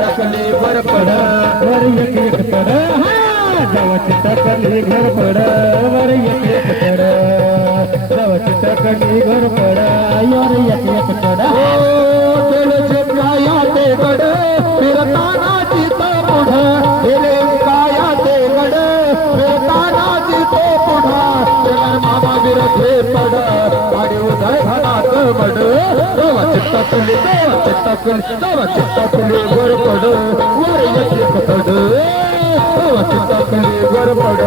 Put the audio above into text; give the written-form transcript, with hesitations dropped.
टाकली वर पड वर एक एक तड गावाची टाकली घर पड वर एक एक तड गावाची टाकली घर पड वर एक एक तड तेलचे काया ते गड फिरताना चित पुढ तेले काया ते गड फिरताना चित पुढ तेला मामा विरथे पड गाडी उदय घनात बड गावाची टाकली गावाची टाकली वर पड वर एक एक तड गावाची टाकली वर पड